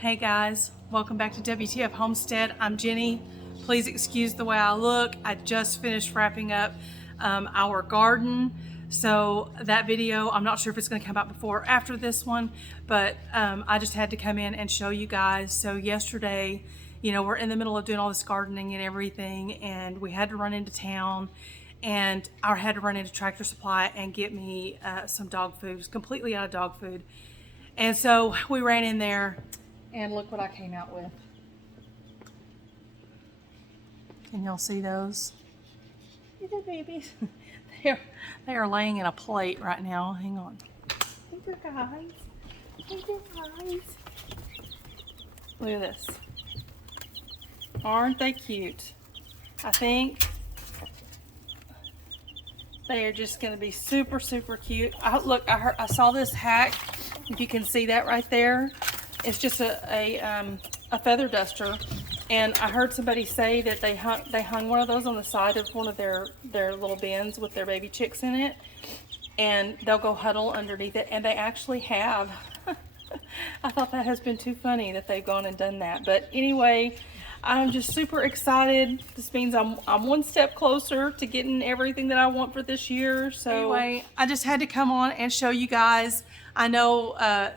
Hey guys, welcome back to WTF Homestead. I'm Jenny. Please excuse the way I look. I just finished wrapping up our garden. So that video, I'm not sure if it's going to come out before or after this one, but I just had to come in and show you guys. So yesterday, you know, we're in the middle of doing all this gardening and everything, and we had to run into town, and I had to run into Tractor Supply and get me some dog food. It was completely out of dog food. And so we ran in there, and look what I came out with. Can y'all see those? Little babies. They are laying in a plate right now. Hang on. Hey there, guys. Hey there, guys. Look at this. Aren't they cute? I think they are just going to be super, super cute. I saw this hack. If you can see that right there, it's just a feather duster, and I heard somebody say that they hung one of those on the side of one of their little bins with their baby chicks in it, and they'll go huddle underneath it, and they actually have. I thought that has been too funny that they've gone and done that. But anyway, I'm just super excited. This means I'm one step closer to getting everything that I want for this year. So anyway, I just had to come on and show you guys. I know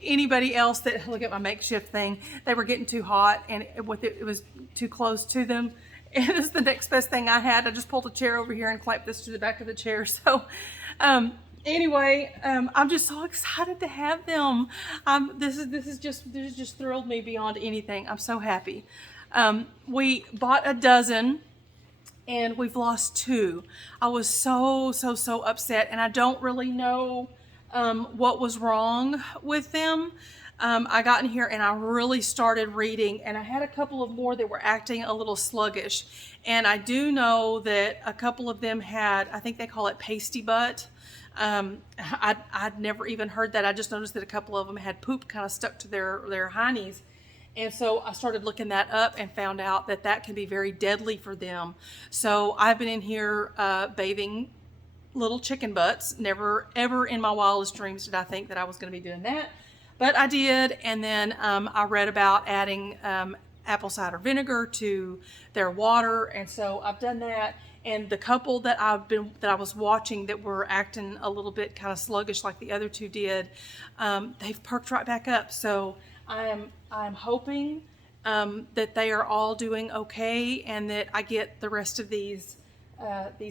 anybody else that, look at my makeshift thing, they were getting too hot, and it was too close to them. And it's the next best thing I had. I just pulled a chair over here and clamped this to the back of the chair. So anyway, I'm just so excited to have them. This just thrilled me beyond anything. I'm so happy. We bought a dozen, and we've lost 2. I was so upset, and I don't really know what was wrong with them. I got in here and I really started reading, and I had a couple of more that were acting a little sluggish. And I do know that a couple of them had, I think they call it pasty butt. I'd never even heard that. I just noticed that a couple of them had poop kind of stuck to their hiney's. And so I started looking that up and found out that that can be very deadly for them. So I've been in here bathing little chicken butts. Never ever in my wildest dreams did I think that I was going to be doing that, but I did. And then I read about adding apple cider vinegar to their water, and so I've done that. And the couple that I was watching that were acting a little bit kind of sluggish like the other 2 did, they've perked right back up. So I'm hoping that they are all doing okay, and that I get the rest of these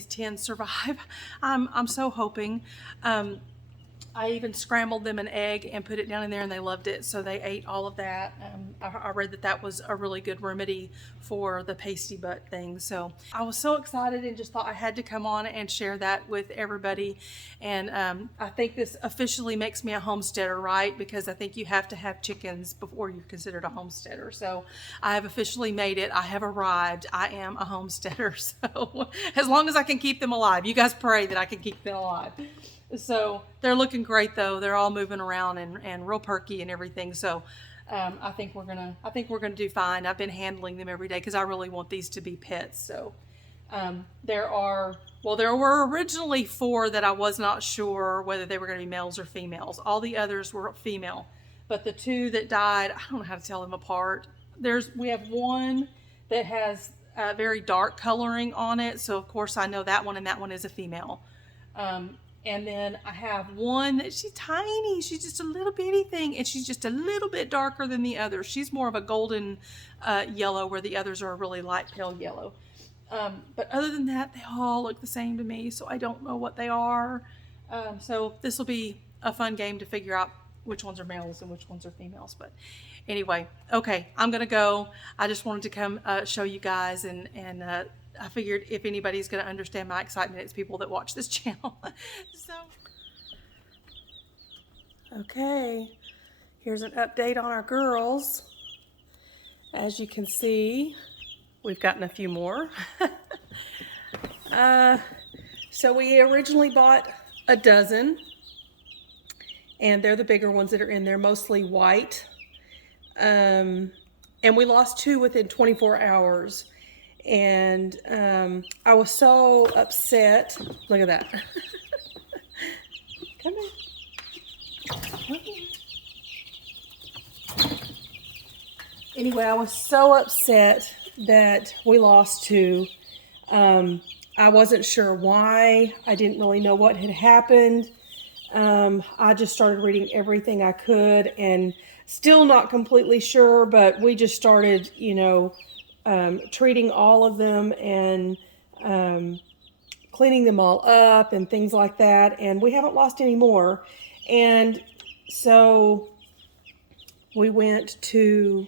10 survive. I'm so hoping. I even scrambled them an egg and put it down in there, and they loved it, so they ate all of that. I read that was a really good remedy for the pasty butt thing. So I was so excited and just thought I had to come on and share that with everybody. And I think this officially makes me a homesteader, right? Because I think you have to have chickens before you're considered a homesteader. So I have officially made it. I have arrived. I am a homesteader. So as long as I can keep them alive, you guys pray that I can keep them alive. So they're looking great though. They're all moving around and real perky and everything. So I think we're gonna do fine. I've been handling them every day because I really want these to be pets. So there were originally 4 that I was not sure whether they were going to be males or females. All the others were female, but the 2 that died, I don't know how to tell them apart. We have one that has very dark coloring on it, so of course I know that one, and that one is a female. And then I have one that she's tiny. She's just a little bitty thing, and she's just a little bit darker than the others. She's more of a golden yellow, where the others are a really light pale yellow. But other than that, they all look the same to me, so I don't know what they are. So this will be a fun game to figure out which ones are males and which ones are females. But anyway, okay, I'm gonna go. I just wanted to come show you guys, and I figured if anybody's going to understand my excitement, it's people that watch this channel. So, okay, here's an update on our girls. As you can see, we've gotten a few more. So we originally bought a dozen, and they're the bigger ones that are in there, mostly white. And we lost 2 within 24 hours. And I was so upset. Look at that. Come here. Anyway, I was so upset that we lost two. I wasn't sure why. I didn't really know what had happened. I just started reading everything I could and still not completely sure, but we just started, treating all of them and cleaning them all up and things like that. And we haven't lost any more. And so we went to,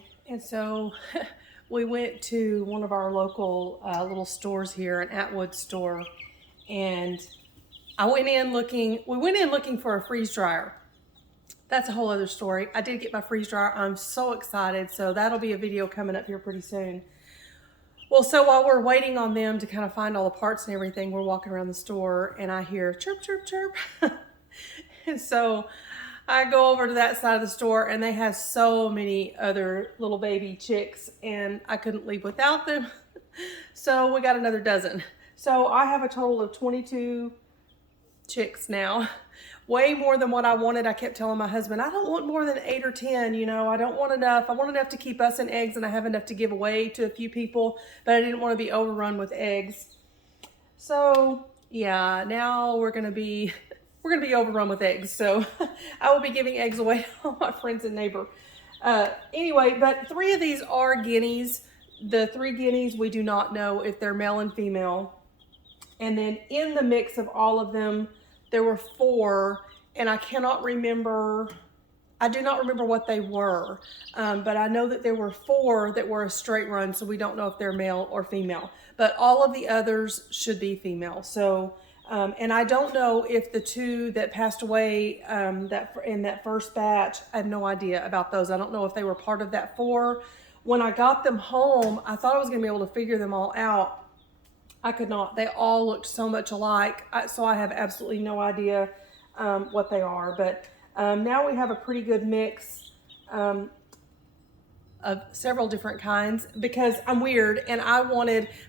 one of our local little stores here, an Atwood store, and we went in looking for a freeze dryer. That's a whole other story. I did get my freeze dryer. I'm so excited. So that'll be a video coming up here pretty soon. Well, so while we're waiting on them to kind of find all the parts and everything, we're walking around the store and I hear chirp, chirp, chirp. And so I go over to that side of the store and they have so many other little baby chicks and I couldn't leave without them. So we got another dozen. So I have a total of 22 chicks now. Way more than what I wanted. I kept telling my husband, I don't want more than 8 or 10, I don't want enough. I want enough to keep us in eggs and I have enough to give away to a few people, but I didn't want to be overrun with eggs. So yeah, now we're going to be overrun with eggs. So I will be giving eggs away to all my friends and neighbor. Anyway, but 3 of these are guineas. The 3 guineas, we do not know if they're male and female. And then in the mix of all of them, there were 4, and I do not remember what they were, but I know that there were 4 that were a straight run, so we don't know if they're male or female, but all of the others should be female. So, and I don't know if the 2 that passed away in that first batch, I have no idea about those. I don't know if they were part of that 4. When I got them home, I thought I was going to be able to figure them all out. I could not. They all looked so much alike, so I have absolutely no idea what they are. But now we have a pretty good mix of several different kinds because I'm weird and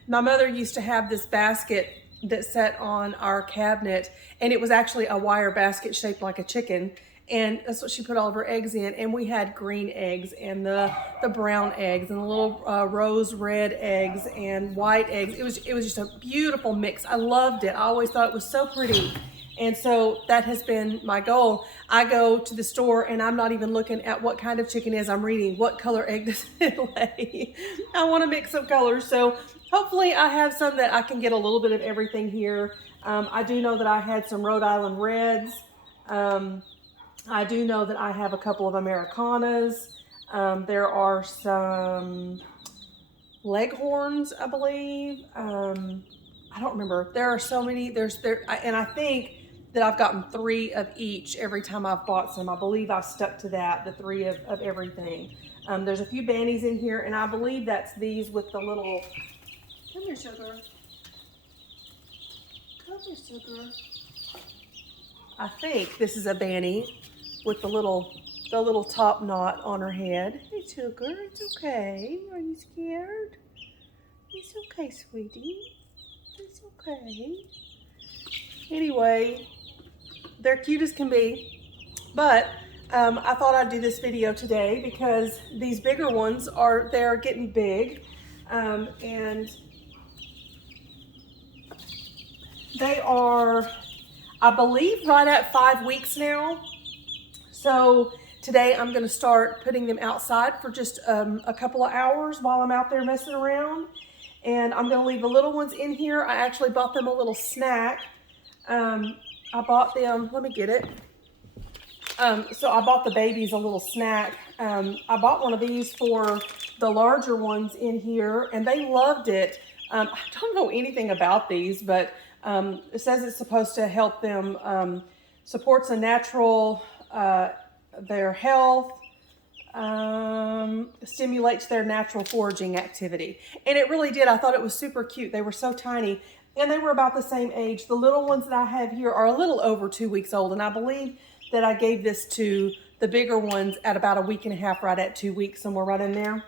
my mother used to have this basket that sat on our cabinet and it was actually a wire basket shaped like a chicken. And that's what she put all of her eggs in. And we had green eggs and the brown eggs and the little rose red eggs and white eggs. It was just a beautiful mix. I loved it. I always thought it was so pretty. And so that has been my goal. I go to the store and I'm not even looking at what kind of chicken it is. I'm reading what color egg does it lay. I want a mix of colors. So hopefully I have some that I can get a little bit of everything here. I do know that I had some Rhode Island Reds. I do know that I have a couple of Americanas. There are some Leghorns, I believe. I don't remember. There are so many. And I think that I've gotten 3 of each every time I've bought some. I believe I've stuck to that, the 3 of everything. There's a few bannies in here, and I believe that's these with the little. Come here, sugar. Come here, sugar. I think this is a banny with the little top knot on her head. Hey, sugar, it's okay. Are you scared? It's okay, sweetie. It's okay. Anyway, they're cute as can be. But I thought I'd do this video today because these bigger ones they're getting big. And they are, I believe, right at 5 weeks now. So today I'm going to start putting them outside for just a couple of hours while I'm out there messing around. And I'm going to leave the little ones in here. I actually bought them a little snack. I bought them, let me get it. So I bought the babies a little snack. I bought one of these for the larger ones in here and they loved it. I don't know anything about these, but it says it's supposed to help them, supports a natural, their health, stimulates their natural foraging activity. And it really did. I thought it was super cute. They were so tiny and they were about the same age. The little ones that I have here are a little over 2 weeks old. And I believe that I gave this to the bigger ones at about a week and a half, right at 2 weeks, somewhere right in there.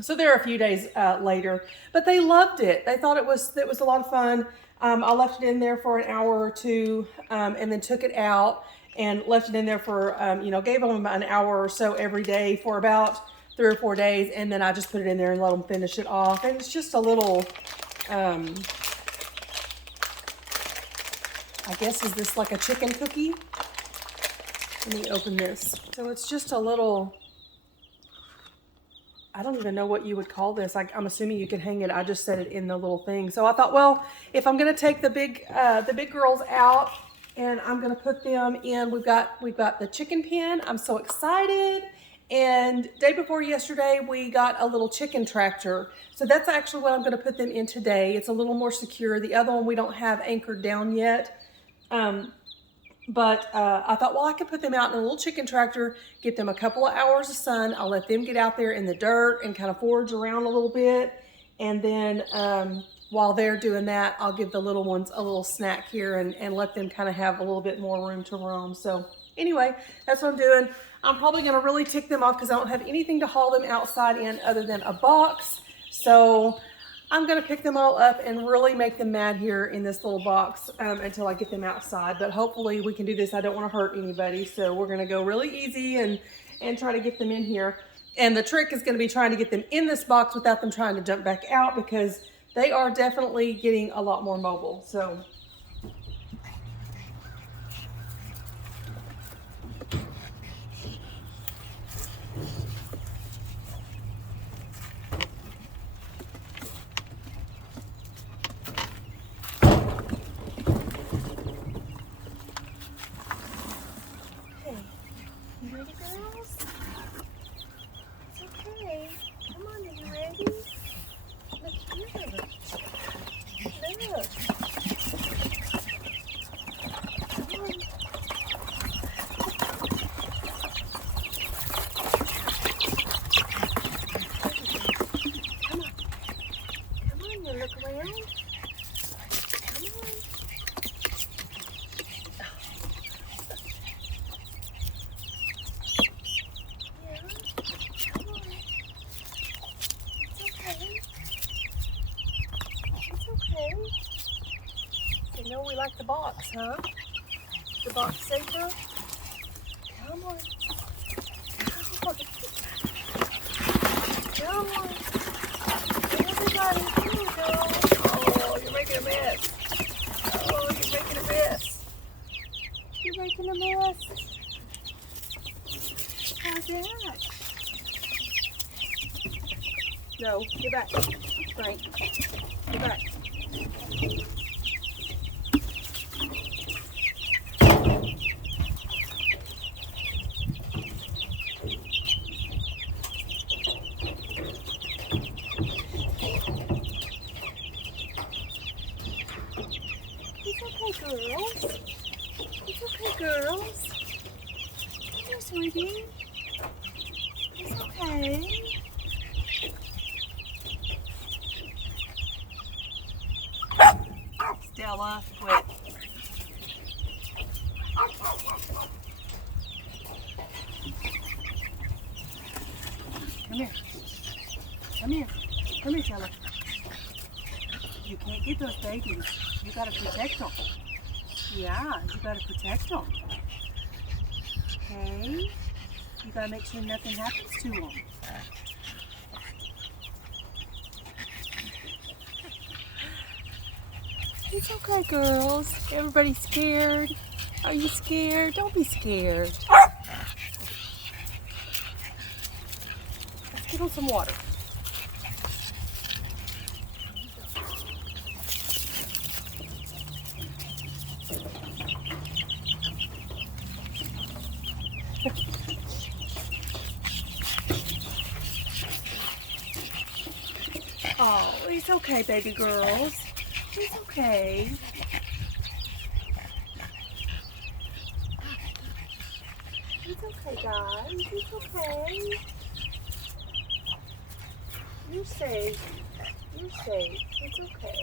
So they're a few days later, but they loved it. They thought it was a lot of fun. I left it in there for an hour or two and then took it out and left it in there for, gave them an hour or so every day for about 3 or 4 days, and then I just put it in there and let them finish it off. And it's just a little, I guess, is this like a chicken cookie? Let me open this. So it's just a little, I don't even know what you would call this. I'm assuming you can hang it. I just set it in the little thing. So I thought, well, if I'm gonna take the big girls out and I'm gonna put them in, we've got the chicken pen. I'm so excited. And day before yesterday, we got a little chicken tractor. So that's actually what I'm gonna put them in today. It's a little more secure. The other one we don't have anchored down yet. But I thought, well, I could put them out in a little chicken tractor, get them a couple of hours of sun. I'll let them get out there in the dirt and kind of forage around a little bit. And then while they're doing that, I'll give the little ones a little snack here and let them kind of have a little bit more room to roam. So anyway, that's what I'm doing. I'm probably going to really tick them off because I don't have anything to haul them outside in other than a box. So I'm going to pick them all up and really make them mad here in this little box until I get them outside. But hopefully we can do this. I don't want to hurt anybody. So we're going to go really easy and try to get them in here. And the trick is going to be trying to get them in this box without them trying to jump back out, because they are definitely getting a lot more mobile. So you know we like the box, huh? The box safer. Come on. Come on. Come on. Everybody, here we go. Oh, you're making a mess. Oh, you're making a mess. You're making a mess. How's that? No, get back. Frank, get back. Girls. It's okay, girls. Come here, sweetie. It's okay. Stella, quit. Come here. Come here. Come here, Stella. You can't get those babies. You gotta protect them. Yeah, you gotta protect them. Okay? You gotta make sure nothing happens to them. It's okay, girls. Everybody's scared. Are you scared? Don't be scared. Let's get on some water. Oh, it's okay, baby girls. It's okay. It's okay, guys. It's okay. You're safe. You're safe. It's okay.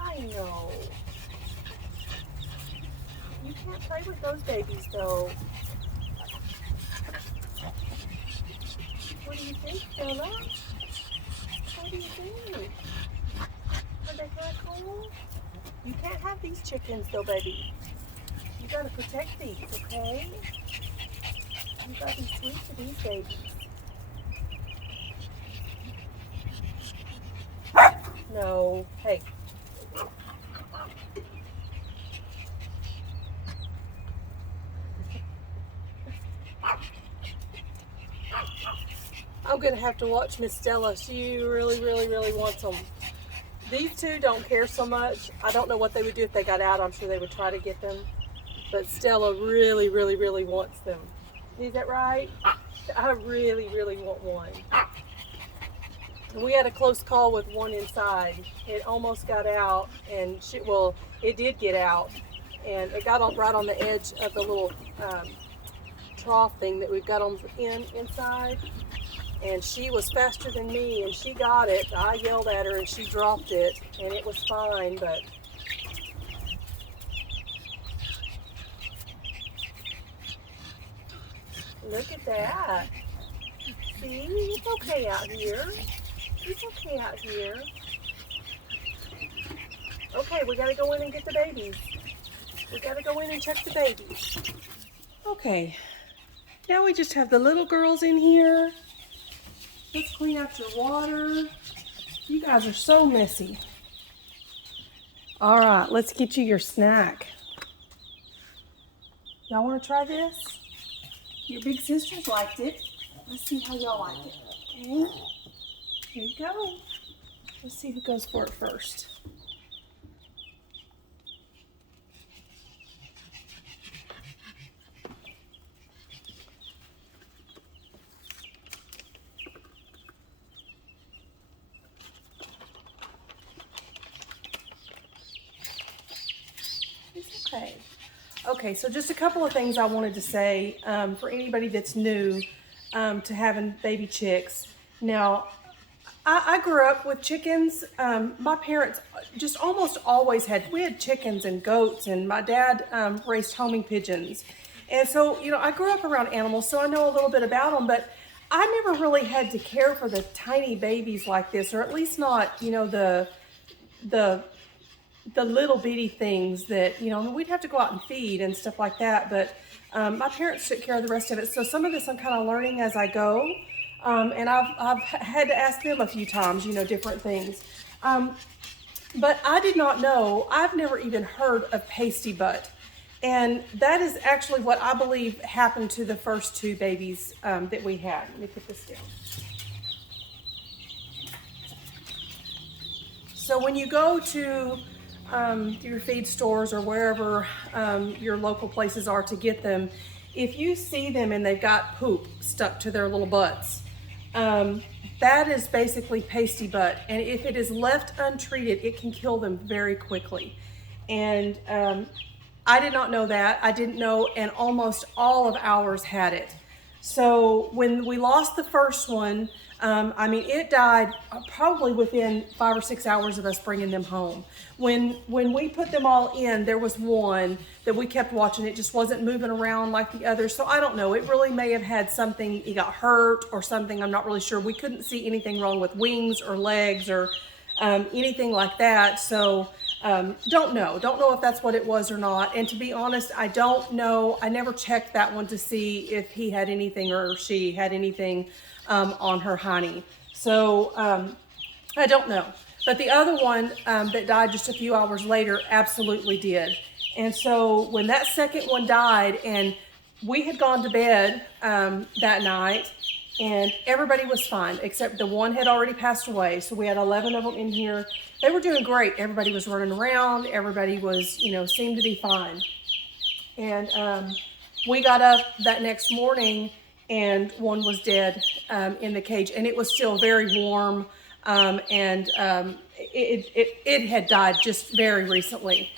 I know. You can't play with those babies, though. What do you think, Stella? What do you think? Are they kind of cool? You can't have these chickens, though, baby. You You gotta protect these, okay? You gotta be sweet to these babies. No, hey. I'm gonna have to watch Miss Stella. She really, really, really wants them. These two don't care so much. I don't know what they would do if they got out. I'm sure they would try to get them. But Stella really, really, really wants them. Is that right? I really, really want one. And we had a close call with one inside. It almost got out, and it did get out, and it got right on the edge of the little trough thing that we've got on the inside. And she was faster than me, and she got it. I yelled at her, and she dropped it, and it was fine, but look at that. See, it's okay out here. It's okay out here. Okay, we gotta go in and get the babies. We gotta go in and check the babies. Okay, now we just have the little girls in here. Let's clean out your water. You guys are so messy. All right, let's get you your snack. Y'all want to try this? Your big sisters liked it. Let's see how y'all like it. Okay, here you go. Let's see who goes for it first. Okay, so just a couple of things I wanted to say for anybody that's new to having baby chicks. Now, I grew up with chickens. My parents just almost always we had chickens and goats, and my dad raised homing pigeons. And so, I grew up around animals, so I know a little bit about them, but I never really had to care for the tiny babies like this, or at least not, the little bitty things that, we'd have to go out and feed and stuff like that. But my parents took care of the rest of it. So some of this I'm kind of learning as I go. And I've had to ask them a few times, different things. But I did not know, I've never even heard of pasty butt. And that is actually what I believe happened to the first two babies that we had. Let me put this down. So when you go to your feed stores or wherever your local places are to get them, if you see them and they've got poop stuck to their little butts, that is basically pasty butt. And if it is left untreated, it can kill them very quickly. And I did not know that. I didn't know, and almost all of ours had it. So when we lost the first one, it died probably within 5 or 6 hours of us bringing them home. When we put them all in, there was one that we kept watching. It just wasn't moving around like the others. So I don't know. It really may have had something. He got hurt or something. I'm not really sure. We couldn't see anything wrong with wings or legs or anything like that. So don't know. Don't know if that's what it was or not. And to be honest, I don't know. I never checked that one to see if he had anything or she had anything on her hiney. So I don't know. But the other one that died just a few hours later absolutely did. And so when that second one died, and we had gone to bed that night, and everybody was fine, except the one had already passed away. So we had 11 of them in here. They were doing great. Everybody was running around. Everybody was, seemed to be fine. And we got up that next morning, and one was dead in the cage, and it was still very warm, and it had died just very recently.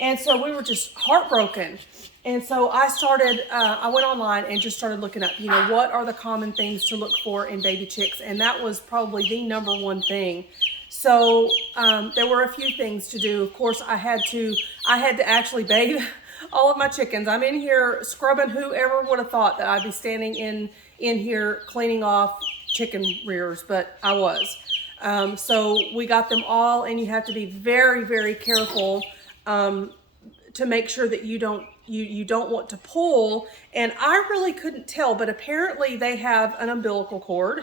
And so we were just heartbroken. And so I went online and just started looking up, what are the common things to look for in baby chicks? And that was probably the number one thing. So there were a few things to do. Of course, I had to actually bathe all of my chickens. I'm in here scrubbing. Whoever would have thought that I'd be standing in here cleaning off chicken rears, but I was. So we got them all, and you have to be very, very careful to make sure that you don't want to pull. And I really couldn't tell, but apparently they have an umbilical cord,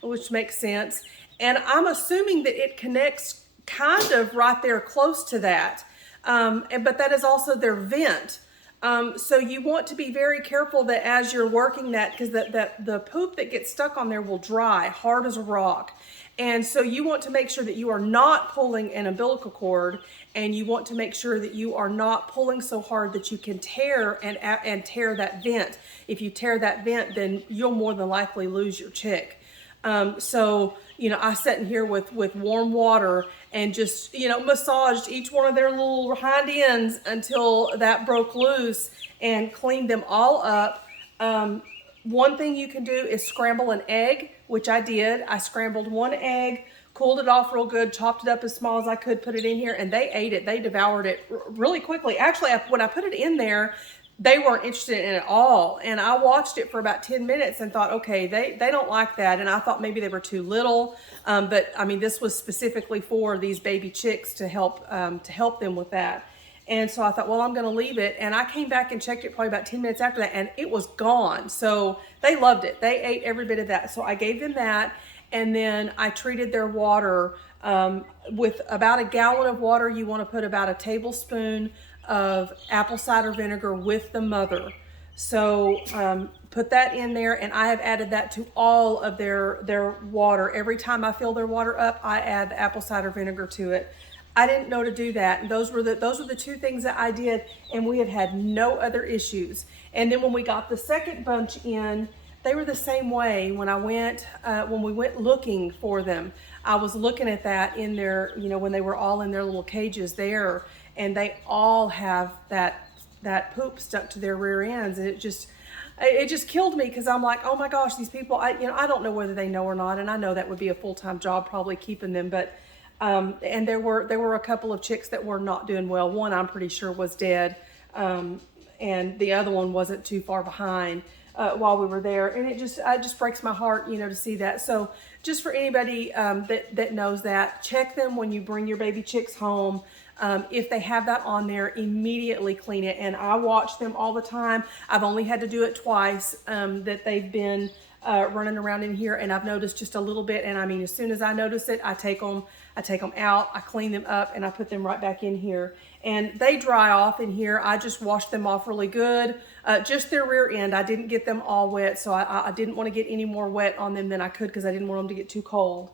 which makes sense. And I'm assuming that it connects kind of right there close to that. But that is also their vent. So you want to be very careful that as you're working that, because the poop that gets stuck on there will dry hard as a rock. And so you want to make sure that you are not pulling an umbilical cord, and you want to make sure that you are not pulling so hard that you can tear and tear that vent. If you tear that vent, then you'll more than likely lose your chick. So, you know, I sat in here with warm water and just, you know, massaged each one of their little hind ends until that broke loose and cleaned them all up. One thing you can do is scramble an egg, which I did. I scrambled one egg, cooled it off real good, chopped it up as small as I could, put it in here, and they ate it. They devoured it really quickly. Actually, when I put it in there, they weren't interested in it at all. And I watched it for about 10 minutes and thought, okay, they don't like that. And I thought maybe they were too little. But I mean, this was specifically for these baby chicks to help them with that. And so I thought, well, I'm going to leave it. And I came back and checked it probably about 10 minutes after that, and it was gone. So they loved it. They ate every bit of that. So I gave them that. And then I treated their water with about a gallon of water. You want to put about a tablespoon of apple cider vinegar with the mother. So put that in there, and I have added that to all of their water. Every time I fill their water up, I add the apple cider vinegar to it. I didn't know to do that. And those were the two things that I did, and we have had no other issues. And then when we got the second bunch in, they were the same way. When we went looking for them, I was looking at that in their, you know, when they were all in their little cages there, and they all have that poop stuck to their rear ends, and it just killed me, because I'm like, oh my gosh, these people, I don't know whether they know or not, and I know that would be a full-time job probably keeping them, but and there were a couple of chicks that were not doing well. One I'm pretty sure was dead, and the other one wasn't too far behind while we were there, and it just breaks my heart, you know, to see that. So just for anybody that knows that, check them when you bring your baby chicks home. If they have that on there, immediately clean it. And I watch them all the time. I've only had to do it twice that they've been running around in here, and I've noticed just a little bit. And I mean, as soon as I notice it, I take them out, I clean them up, and I put them right back in here. And they dry off in here. I just washed them off really good. Just their rear end. I didn't get them all wet, so I didn't want to get any more wet on them than I could, because I didn't want them to get too cold.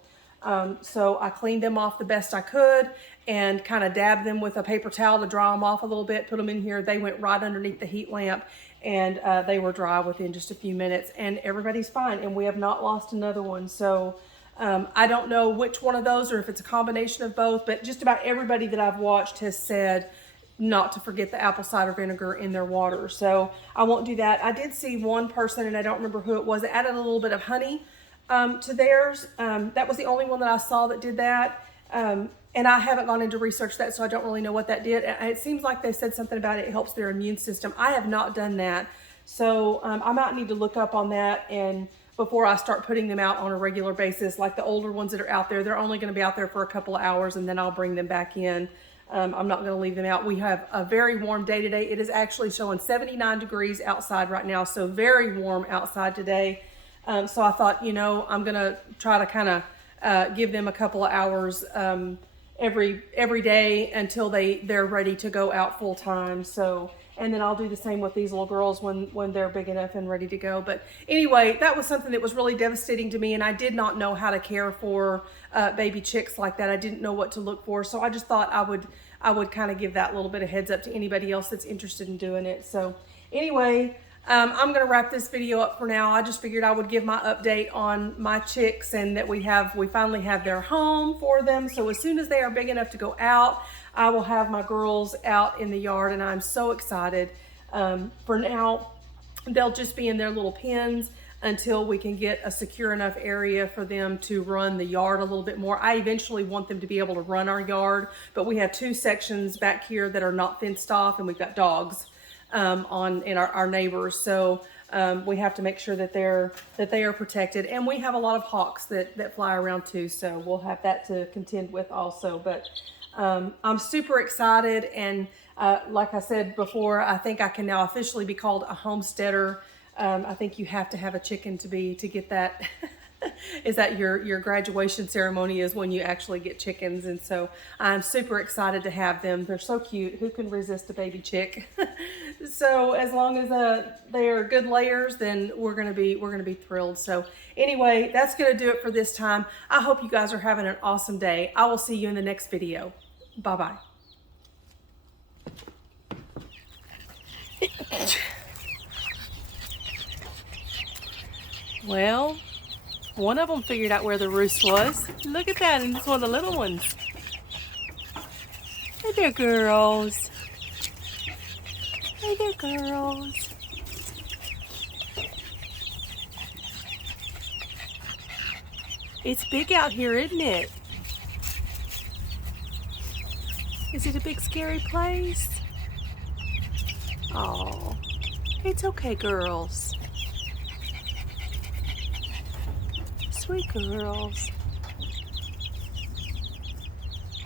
So I cleaned them off the best I could and kind of dabbed them with a paper towel to dry them off a little bit, put them in here. They went right underneath the heat lamp, and they were dry within just a few minutes, and everybody's fine, and we have not lost another one. So I don't know which one of those, or if it's a combination of both, but just about everybody that I've watched has said not to forget the apple cider vinegar in their water. So I won't do that. I did see one person, and I don't remember who it was, that added a little bit of honey to theirs. That was the only one that I saw that did that. And I haven't gone into research that, so I don't really know what that did. It seems like they said something about it helps their immune system. I have not done that. So I might need to look up on that, and before I start putting them out on a regular basis. Like the older ones that are out there, they're only going to be out there for a couple of hours, and then I'll bring them back in. I'm not going to leave them out. We have a very warm day today. It is actually showing 79 degrees outside right now, so very warm outside today. So I thought, you know, I'm going to try to kind of give them a couple of hours every day until they're ready to go out full time. So, and then I'll do the same with these little girls when they're big enough and ready to go. But anyway, that was something that was really devastating to me, and I did not know how to care for baby chicks like that. I didn't know what to look for, so I just thought I would kind of give that little bit of heads up to anybody else that's interested in doing it. So anyway, I'm going to wrap this video up for now. I just figured I would give my update on my chicks, and that we finally have their home for them. So as soon as they are big enough to go out, I will have my girls out in the yard, and I'm so excited. For now, they'll just be in their little pens until we can get a secure enough area for them to run the yard a little bit more. I eventually want them to be able to run our yard, but we have two sections back here that are not fenced off, and we've got dogs in our neighbors. So we have to make sure that they are protected, and we have a lot of hawks that fly around too. So we'll have that to contend with also. But I'm super excited, and Like I said before, I think I can now officially be called a homesteader. I think you have to have a chicken to get that. Is that your graduation ceremony is when you actually get chickens, and so I'm super excited to have them. They're so cute. Who can resist a baby chick? So as long as they are good layers, then we're gonna be thrilled. So anyway, that's gonna do it for this time. I hope you guys are having an awesome day. I will see you in the next video. Bye bye. Well, one of them figured out where the roost was. Look at that, and it's one of the little ones. Hey there, girls. Hey there, girls. It's big out here, isn't it? Is it a big, scary place? Oh, it's okay, girls. Sweet girls.